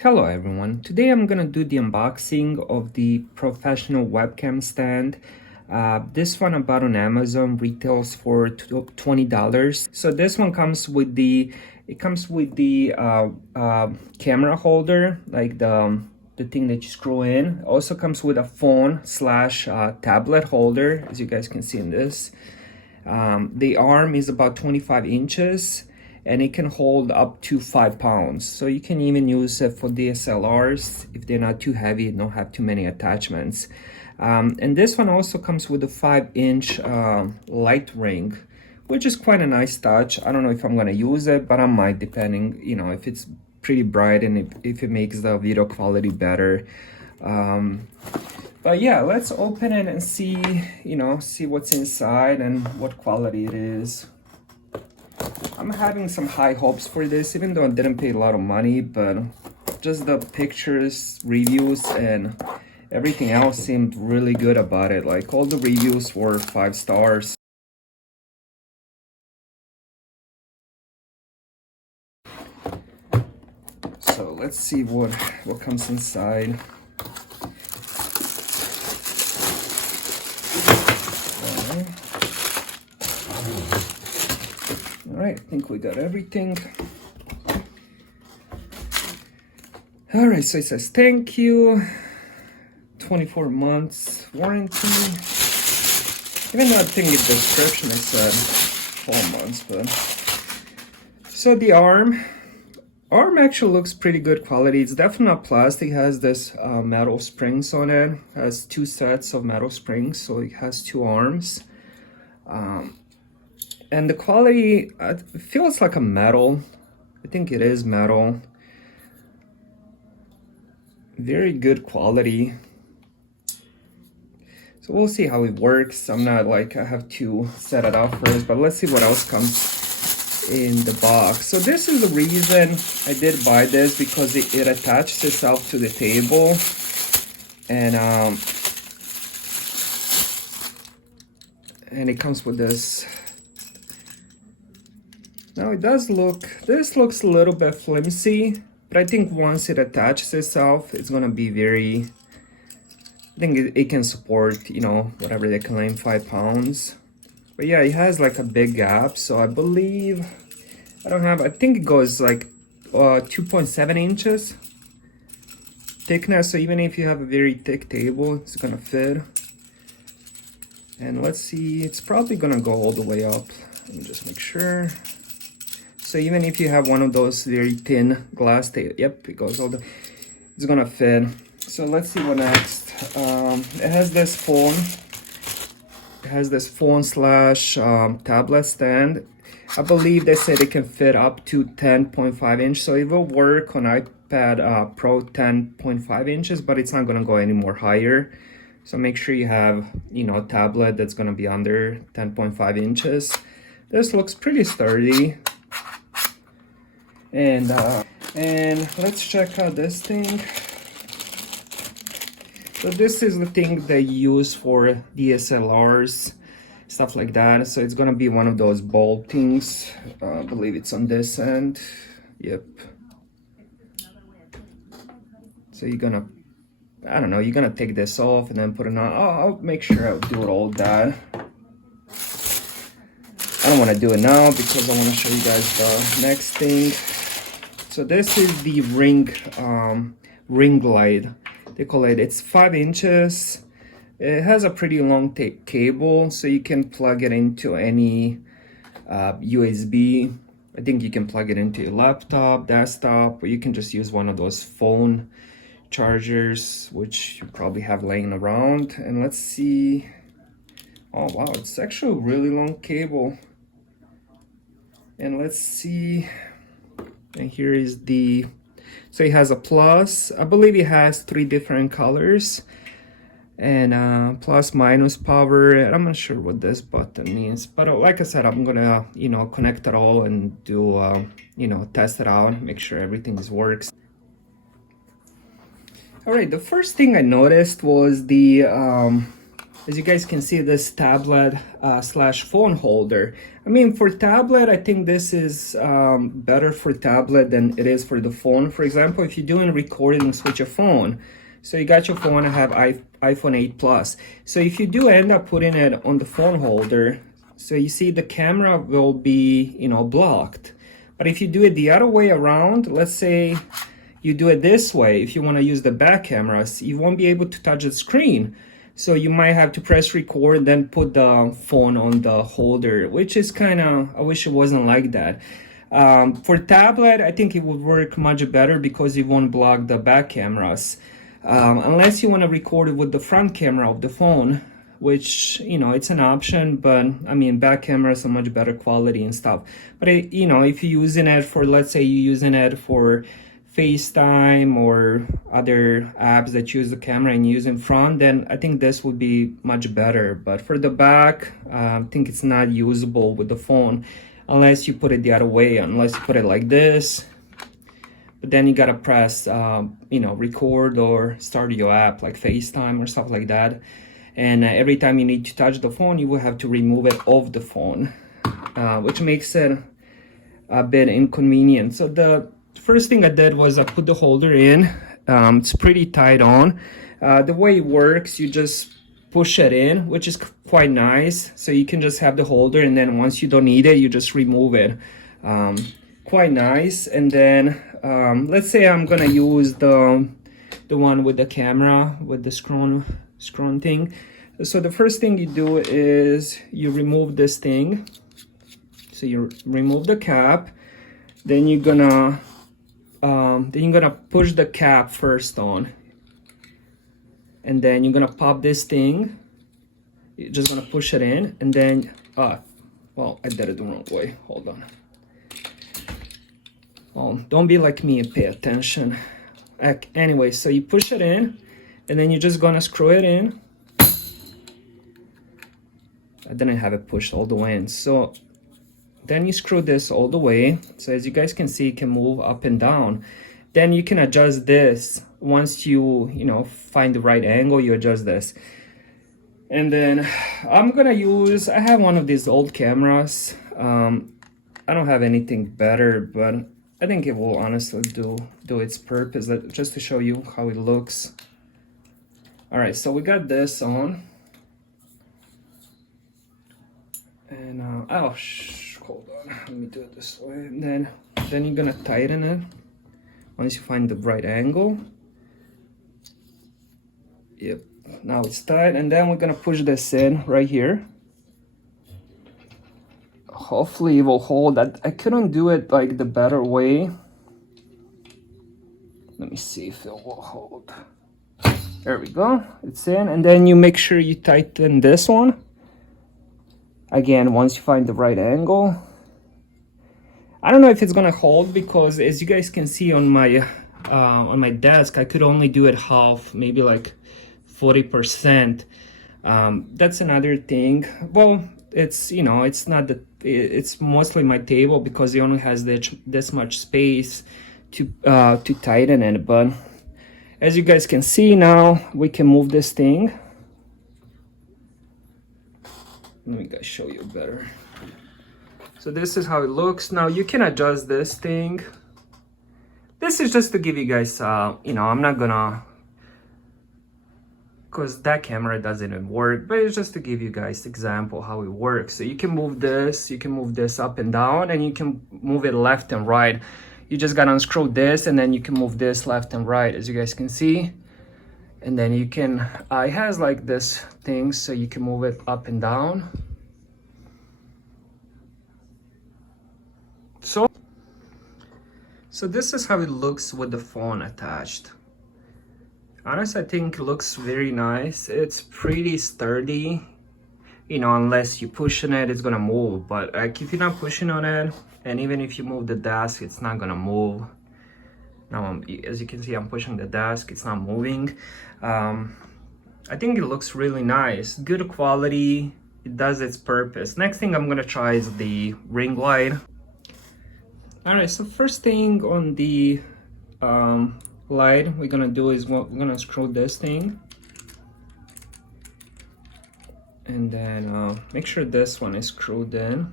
Hello everyone, today I'm gonna do the unboxing of the professional webcam stand. This one I bought on Amazon, retails for $20. So this one comes with the camera holder, like the thing that you screw in. Also comes with a phone slash tablet holder, as you guys can see in this. The arm is about 25 inches and it can hold up to 5 pounds. So you can even use it for DSLRs if they're not too heavy and don't have too many attachments. And this one also comes with a 5-inch light ring, which is quite a nice touch. I don't know if I'm gonna use it, but I might, depending, if it's pretty bright and if it makes the video quality better. But yeah, let's open it and see, see what's inside and what quality it is. I'm having some high hopes for this, even though I didn't pay a lot of money, but just the pictures, reviews, and everything else seemed really good about it. Like all the reviews were 5 stars. So let's see what comes inside. All right, I think we got everything. All right, so it says thank you, 24 months warranty. Even though I think in the description it said 4 months, but. So the arm actually looks pretty good quality. It's definitely not plastic. It has this metal springs on it. It has 2 sets of metal springs, so it has 2 arms. And the quality, it feels like a metal. I think it is metal. Very good quality. So we'll see how it works. I'm not like, I have to set it up first, but let's see what else comes in the box. So this is the reason I did buy this, because it attaches itself to the table. And it comes with this. Now it does look, this looks a little bit flimsy, but I think once it attaches itself, it's gonna be very, I think it can support, whatever they claim, 5 pounds. But yeah, it has like a big gap, so I believe, I think it goes like 2.7 inches thickness, so even if you have a very thick table, it's gonna fit. And let's see, it's probably gonna go all the way up. Let me just make sure. So even if you have one of those very thin glass tape, yep, it goes all the, it's gonna fit. So let's see what next. It has this phone. It has this phone slash tablet stand. I believe they said it can fit up to 10.5 inch, so it will work on iPad Pro 10.5 inches, but it's not gonna go any more higher. So make sure you have, a tablet that's gonna be under 10.5 inches. This looks pretty sturdy. And let's check out this thing. So this is the thing they use for DSLRs, stuff like that. So it's gonna be one of those bulb things. I believe it's on this end. Yep. So you're gonna, I don't know, you're gonna take this off and then put it on. I'll make sure I'll do it all that. I don't want to do it now because I want to show you guys the next thing. So this is the ring light. They call it. It's 5 inches. It has a pretty long cable, so you can plug it into any USB. I think you can plug it into your laptop, desktop, or you can just use one of those phone chargers, which you probably have laying around. And let's see. Oh wow, it's actually a really long cable. And let's see. And here is the, so it has a plus. I believe it has 3 different colors, and plus minus power. I'm not sure what this button means, but like I said, I'm gonna connect it all and do test it out, make sure everything works. All right, the first thing I noticed was the as you guys can see, this tablet slash phone holder. I mean, for tablet, I think this is better for tablet than it is for the phone. For example, if you're doing recordings with your phone, so you got your phone, I have iPhone 8 Plus. So if you do end up putting it on the phone holder, so you see the camera will be, you know, blocked. But if you do it the other way around, let's say you do it this way, if you want to use the back cameras, you won't be able to touch the screen. So you might have to press record, then put the phone on the holder, which is kind of, I wish it wasn't like that. For tablet, I think it would work much better because you won't block the back cameras. Unless you want to record it with the front camera of the phone, which, you know, it's an option, but I mean, back cameras are much better quality and stuff. But it, you know, if you're using it for, let's say you're using it for FaceTime or other apps that use the camera and use in front, then I think this would be much better. But for the back, I think it's not usable with the phone unless you put it the other way, unless you put it like this. But then you gotta press, you know, record or start your app like FaceTime or stuff like that. And every time you need to touch the phone, you will have to remove it off the phone, which makes it a bit inconvenient. So the first thing I did was I put the holder in. It's pretty tight on. The way it works, you just push it in, which is quite nice. So you can just have the holder, and then once you don't need it, you just remove it. Quite nice. And then let's say I'm gonna use the one with the camera with the scroll thing. So the first thing you do is you remove this thing. So you remove the cap. Then you're gonna push the cap first on, and then you're gonna pop this thing. You're just gonna push it in, and then well, I did it the wrong way. Hold on. Well, don't be like me and pay attention. Anyway, so you push it in, and then you're just gonna screw it in. I didn't have it pushed all the way in. So then you screw this all the way. So as you guys can see, it can move up and down. Then you can adjust this. Once you know, find the right angle, you adjust this. And then I'm gonna use, I have one of these old cameras. I don't have anything better, but I think it will honestly do its purpose, just to show you how it looks. All right, so we got this on. And hold on, let me do it this way. And then you're gonna tighten it once you find the right angle. Yep, now it's tight. And then we're gonna push this in right here. Hopefully it will hold. I couldn't do it like the better way. Let me see if it will hold. There we go, it's in. And then you make sure you tighten this one. Again, once you find the right angle. I don't know if it's gonna hold, because as you guys can see on my desk, I could only do it half, maybe like 40%. That's another thing. Well, it's, you know, it's not the, it's mostly my table because it only has this much space to tighten it. But as you guys can see now, we can move this thing. Let me guys show you better. So this is how it looks. Now you can adjust this thing. This is just to give you guys, you know, I'm not gonna, because that camera doesn't even work, but it's just to give you guys example how it works. So you can move this up and down, and you can move it left and right. You just gotta unscrew this, and then you can move this left and right, as you guys can see. And then you can, it has like this thing, so you can move it up and down. So this is how it looks with the phone attached. Honestly, I think it looks very nice. It's pretty sturdy, you know, unless you push on it, it's gonna move. But like if you're not pushing on it, and even if you move the desk, it's not gonna move. Now, as you can see, I'm pushing the desk, it's not moving. I think it looks really nice, good quality, it does its purpose. Next thing I'm gonna try is the ring light. All right, so first thing on the light we're gonna do is we're gonna screw this thing. and then make sure this one is screwed in.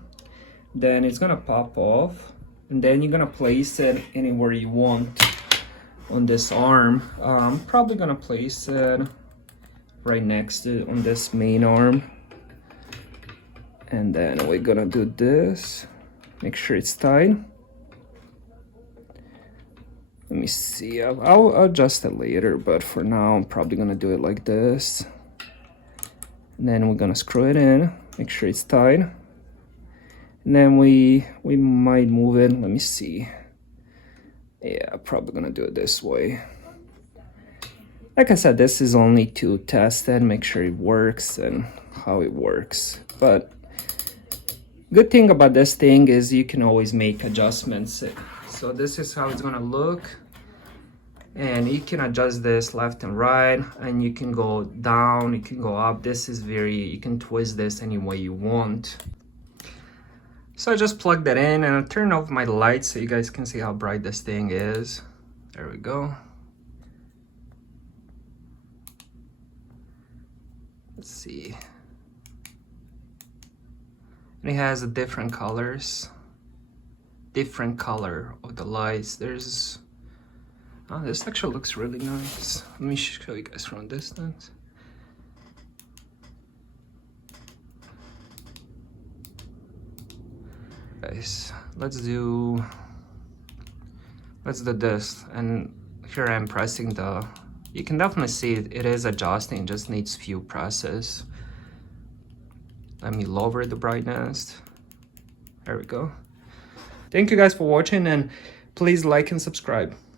Then it's gonna pop off, and then you're gonna place it anywhere you want on this arm. I'm probably gonna place it right next to on this main arm, and then we're gonna do this. Make sure it's tight. Let me see, I'll adjust it later, but for now I'm probably gonna do it like this. And then we're gonna screw it in, make sure it's tight. And then we might move it, let me see. Yeah, I'm probably gonna do it this way. Like I said, this is only to test it, make sure it works and how it works. But good thing about this thing is you can always make adjustments. So this is how it's gonna look. And you can adjust this left and right, and you can go down, you can go up. This is you can twist this any way you want. So I just plugged that in, and I turn off my lights so you guys can see how bright this thing is. There we go. Let's see. And it has different colors. Different color of the lights. There's, oh, this actually looks really nice. Let me show you guys from a distance. Guys, let's do this, and here I'm pressing the, you can definitely see it is adjusting, just needs few presses. Let me lower the brightness. There we go. Thank you guys for watching, and please like and subscribe.